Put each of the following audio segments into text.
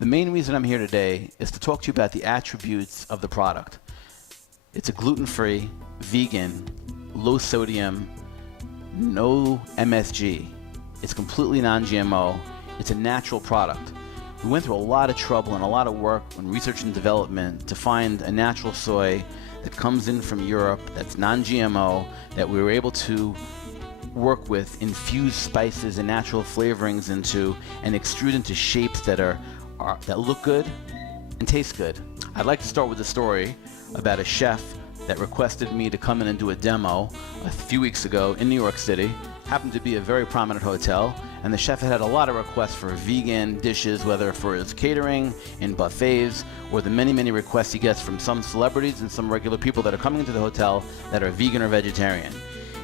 The main reason I'm here today is to talk to you about the attributes of the product. It's a gluten-free, vegan, low sodium, no MSG. It's completely non-GMO. It's a natural product. We went through a lot of trouble and a lot of work in research and development to find a natural soy that comes in from Europe, that's non-GMO, that we were able to work with, infuse spices and natural flavorings into, and extrude into shapes that that look good and taste good. I'd like to start with a story about a chef that requested me to come in and do a demo a few weeks ago in New York City. Happened to be a very prominent hotel, and the chef had a lot of requests for vegan dishes, whether for his catering, in buffets, or the many requests he gets from some celebrities and some regular people that are coming into the hotel that are vegan or vegetarian.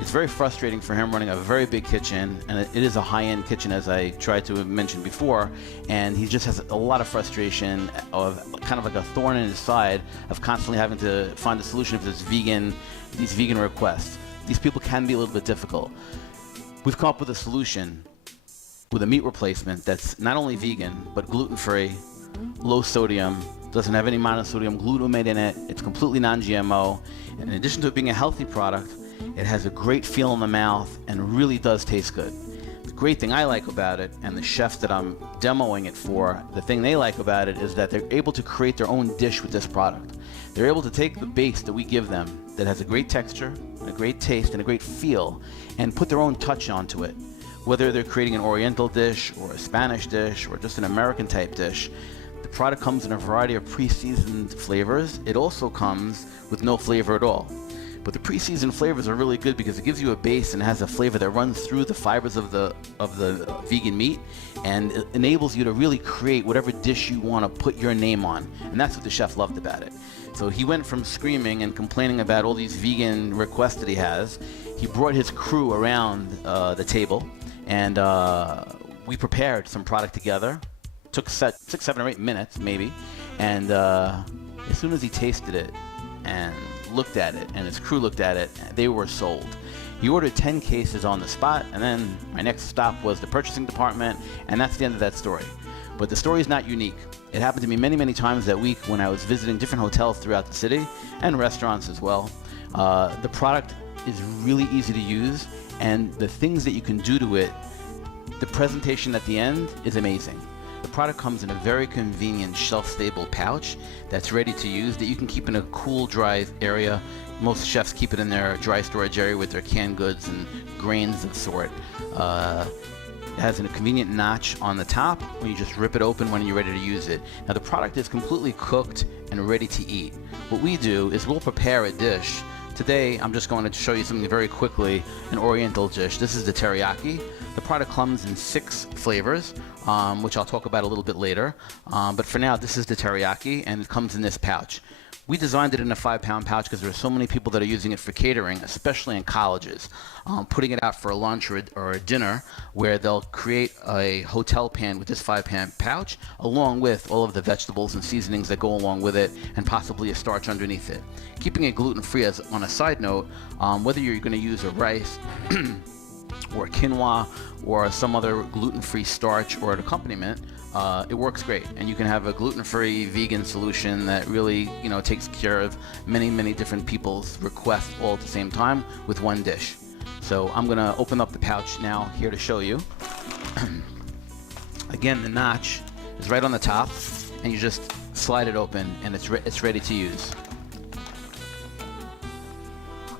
It's very frustrating for him running a very big kitchen, and it is a high-end kitchen, as I tried to mention before, and he just has a lot of frustration of kind of like a thorn in his side of constantly having to find a solution for these vegan requests. These people can be a little bit difficult. We've come up with a solution with a meat replacement that's not only vegan, but gluten-free, low sodium, doesn't have any monosodium glutamate in it, it's completely non-GMO, and in addition to it being a healthy product, it has a great feel in the mouth and really does taste good. The great thing I like about it, and the chefs that I'm demoing it for, the thing they like about it is that they're able to create their own dish with this product. They're able to take the base that we give them that has a great texture, a great taste, and a great feel, and put their own touch onto it. Whether they're creating an Oriental dish or a Spanish dish or just an American type dish, the product comes in a variety of pre-seasoned flavors. It also comes with no flavor at all. But the pre-seasoned flavors are really good because it gives you a base and has a flavor that runs through the fibers of the vegan meat, and it enables you to really create whatever dish you want to put your name on. And that's what the chef loved about it. So he went from screaming and complaining about all these vegan requests that he has. He brought his crew around the table, and we prepared some product together. Took 6, 7, or 8 minutes maybe, and as soon as he tasted it and looked at it and his crew looked at it, they were sold. He ordered 10 cases on the spot, and then my next stop was the purchasing department, and that's the end of that story. But the story is not unique. It happened to me many times that week when I was visiting different hotels throughout the city and restaurants as well. The product is really easy to use, and the things that you can do to it, the presentation at the end is amazing. The product comes in a very convenient shelf-stable pouch that's ready to use, that you can keep in a cool, dry area. Most chefs keep it in their dry storage area with their canned goods and grains of sort. It has a convenient notch on the top where you just rip it open when you're ready to use it. Now the product is completely cooked and ready to eat. What we do is we'll prepare a dish. Today I'm just going to show you something very quickly, an Oriental dish. This is the teriyaki. The product comes in 6 flavors, which I'll talk about a little bit later. But for now, this is the teriyaki, and it comes in this pouch. We designed it in a 5-pound pouch because there are so many people that are using it for catering, especially in colleges, putting it out for a lunch or a dinner where they'll create a hotel pan with this 5-pound pouch along with all of the vegetables and seasonings that go along with it, and possibly a starch underneath it. Keeping it gluten-free, as on a side note, whether you're going to use a rice or quinoa or some other gluten-free starch or an accompaniment, it works great, and you can have a gluten-free vegan solution that really, takes care of many different people's requests all at the same time with one dish. So I'm gonna open up the pouch now here to show you. Again, the notch is right on the top, and you just slide it open, and it's ready to use.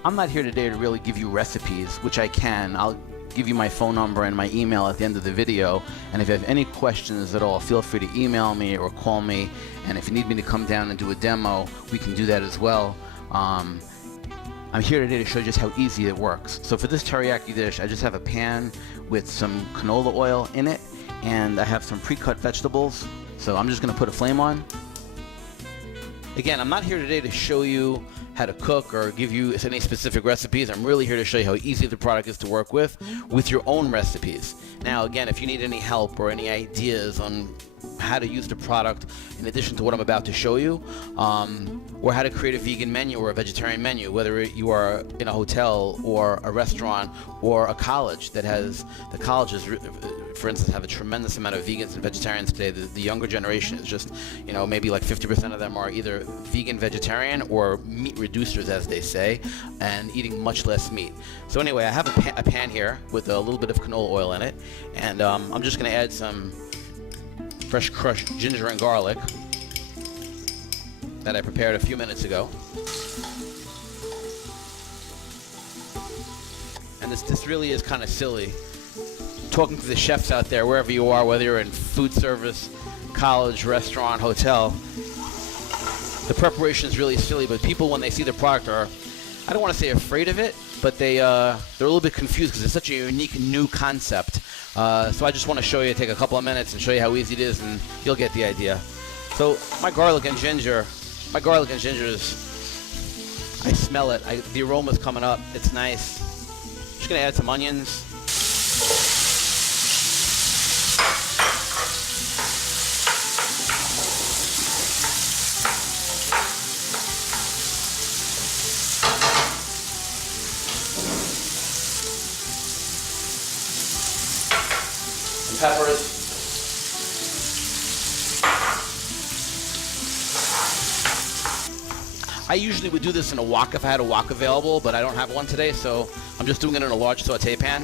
I'm not here today to really give you recipes, which I can. I'll give you my phone number and my email at the end of the video, and if you have any questions at all, feel free to email me or call me, and if you need me to come down and do a demo, we can do that as well. I'm here today to show you just how easy it works. So for this teriyaki dish, I just have a pan with some canola oil in it, and I have some pre-cut vegetables, so I'm just going to put a flame on. Again, I'm not here today to show you how to cook or give you any specific recipes. I'm really here to show you how easy the product is to work with your own recipes. Now, again, if you need any help or any ideas on how to use the product in addition to what I'm about to show you, or how to create a vegan menu or a vegetarian menu, whether you are in a hotel or a restaurant or a college that has, the colleges, for instance, have a tremendous amount of vegans and vegetarians today. The younger generation is just, maybe like 50% of them are either vegan, vegetarian, or meat reducers, as they say, and eating much less meat. So anyway, I have a pan here with a little bit of canola oil in it, and I'm just going to add some fresh crushed ginger and garlic that I prepared a few minutes ago. And this really is kind of silly. Talking to the chefs out there, wherever you are, whether you're in food service, college, restaurant, hotel, the preparation is really silly, but people, when they see the product, are, I don't want to say afraid of it, but they're a little bit confused because it's such a unique new concept. So I just want to show you, take a couple of minutes and show you how easy it is, and you'll get the idea. So my garlic and ginger is, I smell it. The aroma's coming up. It's nice. Just gonna add some onions. Peppers. I usually would do this in a wok if I had a wok available, but I don't have one today, so I'm just doing it in a large saute pan.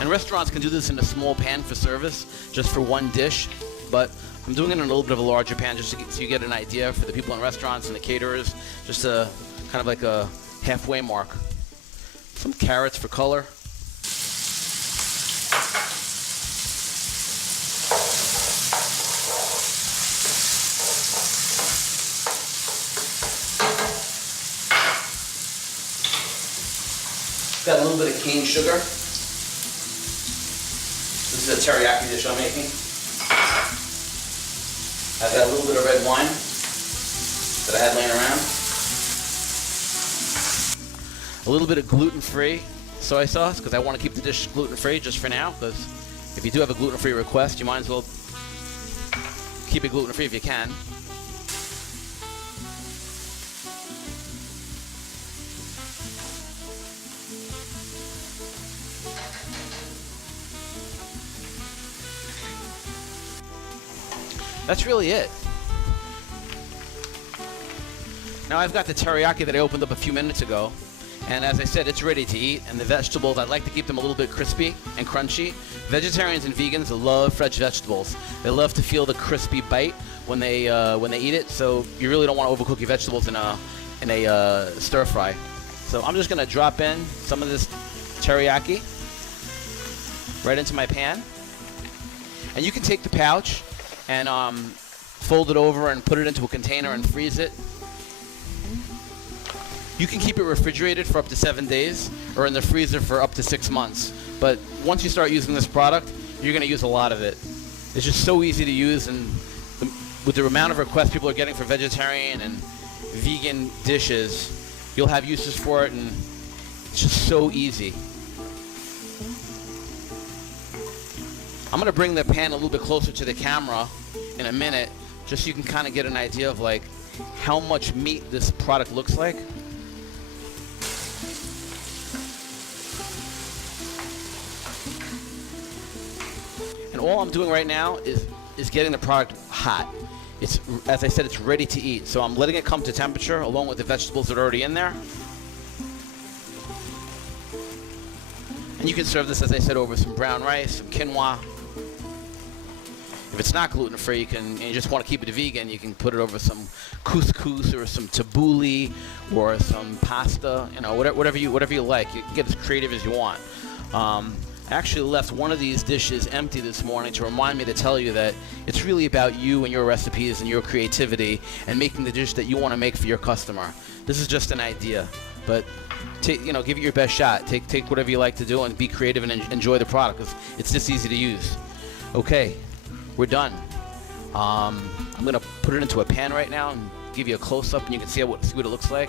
And restaurants can do this in a small pan for service, just for one dish, but I'm doing it in a little bit of a larger pan just so you get an idea for the people in restaurants and the caterers, just a kind of like a halfway mark. Some carrots for color. Got a little bit of cane sugar. This is a teriyaki dish I'm making. I've got a little bit of red wine that I had laying around. A little bit of gluten-free soy sauce, because I want to keep the dish gluten-free just for now, because if you do have a gluten-free request, you might as well keep it gluten-free if you can. That's really it. Now I've got the teriyaki that I opened up a few minutes ago, and as I said, it's ready to eat. And the vegetables, I like to keep them a little bit crispy and crunchy. Vegetarians and vegans love fresh vegetables. They love to feel the crispy bite when they eat it. So you really don't want to overcook your vegetables in a stir fry. So I'm just gonna drop in some of this teriyaki right into my pan, and you can take the pouch and fold it over and put it into a container and freeze it. You can keep it refrigerated for up to 7 days or in the freezer for up to 6 months. But once you start using this product, you're going to use a lot of it. It's just so easy to use, and with the amount of requests people are getting for vegetarian and vegan dishes, you'll have uses for it, and it's just so easy. I'm going to bring the pan a little bit closer to the camera in a minute, just so you can kind of get an idea of like how much meat this product looks like. And all I'm doing right now is getting the product hot. It's, as I said, it's ready to eat. So I'm letting it come to temperature along with the vegetables that are already in there. And you can serve this, as I said, over some brown rice, some quinoa. If it's not gluten-free, and you just want to keep it vegan, you can put it over some couscous or some tabbouleh or some pasta, whatever you like. You can get as creative as you want. I actually left one of these dishes empty this morning to remind me to tell you that it's really about you and your recipes and your creativity and making the dish that you want to make for your customer. This is just an idea, but give it your best shot. Take whatever you like to do and be creative and enjoy the product, because it's this easy to use. Okay. We're done. I'm gonna put it into a pan right now and give you a close-up, and you can see what it looks like.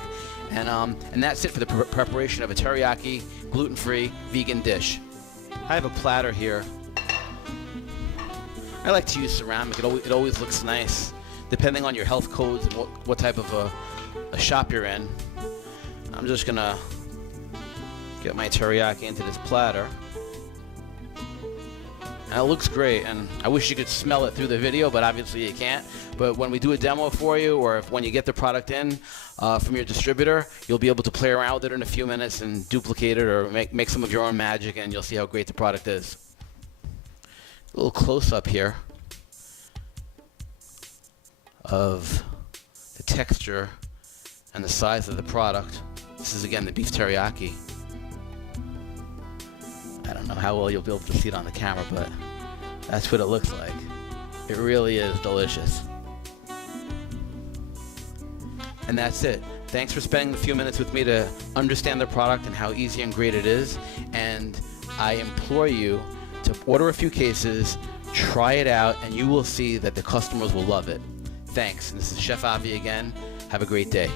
And that's it for the preparation of a teriyaki, gluten-free, vegan dish. I have a platter here I like to use ceramic. It always looks nice, depending on your health codes and what type of a shop you're in. I'm just gonna get my teriyaki into this platter. And it looks great, and I wish you could smell it through the video, but obviously you can't. But when we do a demo for you, or when you get the product in from your distributor, you'll be able to play around with it in a few minutes and duplicate it or make some of your own magic, and you'll see how great the product is. A little close-up here of the texture and the size of the product. This is, again, the beef teriyaki. I don't know how well you'll be able to see it on the camera, but that's what it looks like. It really is delicious. And that's it. Thanks for spending a few minutes with me to understand the product and how easy and great it is. And I implore you to order a few cases, try it out, and you will see that the customers will love it. Thanks. And this is Chef Avi again. Have a great day.